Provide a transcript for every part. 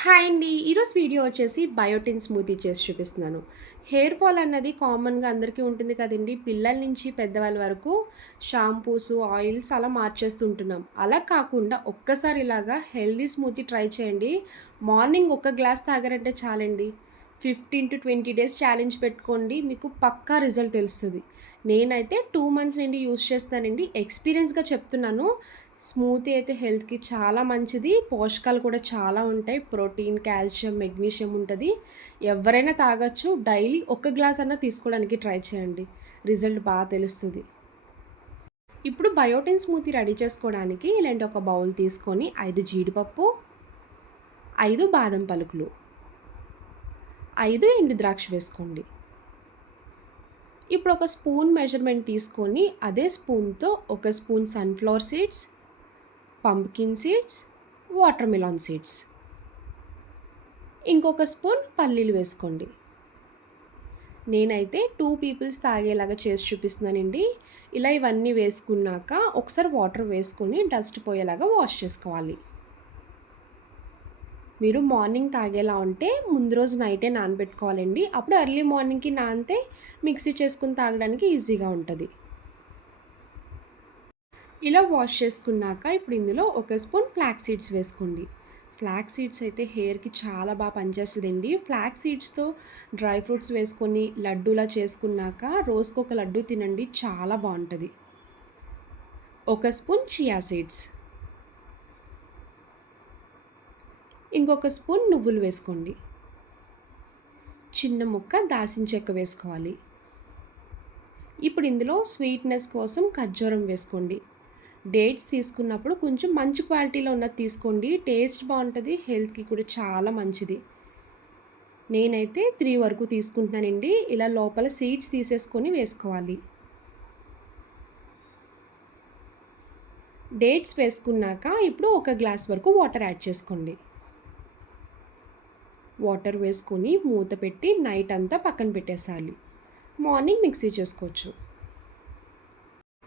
Hi అండి. ఈరోజు video వచ్చేసి బయోటిన్ స్మూతీ చేసి చూపిస్తున్నాను. హెయిర్ ఫాల్ అన్నది కామన్‌గా అందరికీ ఉంటుంది కదండీ! పిల్లల నుంచి పెద్దవాళ్ళ వరకు షాంపూసు, ఆయిల్స్ అలా మార్చేస్తుంటున్నాం. అలా కాకుండా ఒక్కసారి ఇలాగా హెల్తీ స్మూతీ ట్రై చేయండి. మార్నింగ్ ఒక గ్లాస్ తాగారంటే చాలండి. 15-20 డేస్ ఛాలెంజ్ పెట్టుకోండి. మీకు పక్కా రిజల్ట్ తెలుస్తది. నేనైతే 2 మంత్స్ నుండి యూజ్ చేస్తానండి. ఎక్స్‌పీరియన్స్‌గా చెప్తున్నాను. స్మూతీ అయితే హెల్త్‌కి చాలా మంచిది. పోషకాలు కూడా చాలా ఉంటాయి. ప్రోటీన్, కాల్షియం, మెగ్నీషియం ఉంటది. ఎవ్వరైనా తాగొచ్చు. డైలీ ఒక గ్లాస్ అన్నా తీసుకోవడానికి ట్రై చేయండి. రిజల్ట్ తెలుస్తది. ఇప్పుడు బయోటిన్ స్మూతీ రెడీ చేసుకోవడానికి ఇలాంటి ఒక బౌల్ తీసుకొని 5 జీడిపప్పు, 5 బాదం పలుకులు, 5 ఎండు ద్రాక్ష వేసుకోండి. ఇప్పుడు ఒక స్పూన్ మెజర్‌మెంట్ తీసుకొని అదే స్పూన్‌తో ఒక spoon sunflower seeds, pumpkin seeds, watermelon seeds, ఇంకొక స్పూన్ పల్లీలు వేసుకోండి. నేనైతే 2 పీపుల్స్ తాగేలాగా చేసి చూపిస్తున్నానండి. ఇలా ఇవన్నీ వేసుకున్నాక ఒకసారి వాటర్ వేసుకొని డస్ట్ పోయేలాగా వాష్ చేసుకోవాలి. మీరు మార్నింగ్ తాగేలా ఉంటే ముందు రోజు నైటే నానబెట్టుకోవాలండి. అప్పుడు ఎర్లీ మార్నింగ్‌కి నానితే మిక్సీ చేసుకొని తాగడానికి ఈజీగా ఉంటది. ఇలా వాష్ చేసుకున్నాక ఇప్పుడు ఇందులో ఒక స్పూన్ ఫ్లాక్స్ సీడ్స్ వేసుకోండి. ఫ్లాక్స్ సీడ్స్ అయితే హెయిర్‌కి చాలా పనిచేస్తదండి. ఫ్లాక్స్ సీడ్స్‌తో డ్రై ఫ్రూట్స్ వేసుకొని లడ్డూలా చేసుకున్నాక రోజుకొక లడ్డూ తినండి, చాలా బావుంటది. ఒక స్పూన్ చియా సీడ్స్, ఇంకొక స్పూన్ నువ్వులు వేసుకోండి. చిన్న ముక్క దాల్చిన చెక్క వేసుకోవాలి. ఇప్పుడు ఇందులో స్వీట్‌నెస్ కోసం ఖర్జూరం వేసుకోండి. డేట్స్ తీసుకున్నప్పుడు కొంచెం మంచి క్వాలిటీలో ఉన్నది తీసుకోండి. టేస్ట్ బావుంటది. హెల్త్‌కి కూడా చాలా మంచిది. నేనైతే 3 వరకు తీసుకుంటున్నానండి. ఇలా లోపల సీడ్స్ తీసేసుకొని వేసుకోవాలి. డేట్స్ వేసుకున్నాక ఇప్పుడు ఒక గ్లాస్ వరకు వాటర్ యాడ్ చేసుకోండి. వాటర్ వేసుకొని మూత పెట్టి నైట్ అంతా పక్కన పెట్టేసేయాలి. మార్నింగ్ మిక్సీ చేసుకోవచ్చు.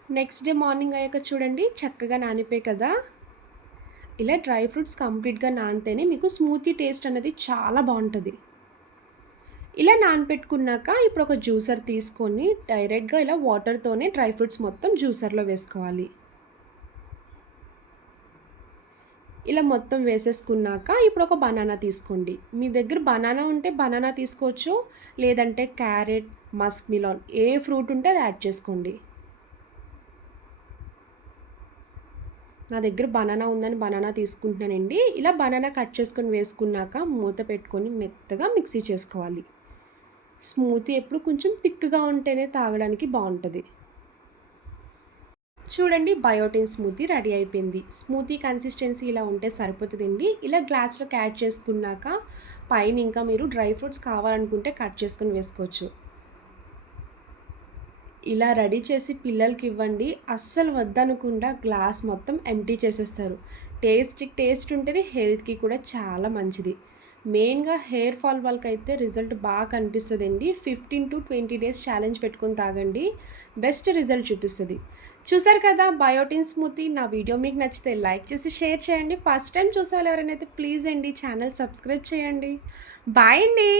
నెక్స్ట్ డే మార్నింగ్ అయ్యాక చూడండి చక్కగా నానిపోయాయి కదా! ఇలా డ్రై ఫ్రూట్స్ కంప్లీట్‌గా నానితేనే మీకు స్మూతీ టేస్ట్ అనేది చాలా బావుంటది. ఇలా నానపెట్టుకున్నాక ఇప్పుడు ఒక జ్యూసర్ తీసుకొని డైరెక్ట్‌గా ఇలా వాటర్‌తోనే డ్రై ఫ్రూట్స్ మొత్తం జ్యూసర్‌లో వేసుకోవాలి. ఇలా మొత్తం వేసేసుకున్నాక ఇప్పుడు ఒక బనానా తీసుకోండి. మీ దగ్గర బనానా ఉంటే బనానా తీసుకోవచ్చు. లేదంటే క్యారెట్, మస్క్ మిలాన్ ఏ ఫ్రూట్ ఉంటే అది యాడ్ చేసుకోండి. నా దగ్గర బనానా ఉందని బనానా తీసుకుంటున్నానండి. ఇలా బనానా కట్ చేసుకొని వేసుకున్నాక మూత పెట్టుకొని మెత్తగా మిక్సీ చేసుకోవాలి. స్మూతీ ఎప్పుడు కొంచెం థిక్‌గా ఉంటేనే తాగడానికి బావుంటది. చూడండి బయోటిన్ స్మూతీ రెడీ అయిపోయింది. స్మూతీ కన్సిస్టెన్సీ ఇలా ఉంటే సరిపోతదండి. ఇలా గ్లాస్‌లోకి యాడ్ చేసుకున్నాక పైన ఇంకా మీరు డ్రై ఫ్రూట్స్ కావాలనుకుంటే కట్ చేసుకొని వేసుకోవచ్చు. ఇలా రెడీ చేసి పిల్లలకివ్వండి. అస్సలు వద్దనకుండా గ్లాస్ మొత్తం ఎంప్టీ చేసేస్తారు. టేస్ట్ ఉంటది. హెల్త్‌కి కూడా చాలా మంచిది. మెయిన్‌గా హెయిర్ ఫాల్ వాళ్ళకైతే రిజల్ట్ కనిపిస్తదండి. 15-20 డేస్ ఛాలెంజ్ పెట్టుకొని తాగండి. బెస్ట్ రిజల్ట్ చూపిస్తది. చూసారు కదా బయోటిన్ స్మూతీ. నా వీడియో మీకు నచ్చితే లైక్ చేసి షేర్ చేయండి. ఫస్ట్ టైం చూసేవాళ్ళు ఎవరైనా అయితే ప్లీజ్ అండి ఛానల్ సబ్స్క్రైబ్ చేయండి. బాయ్ అండి.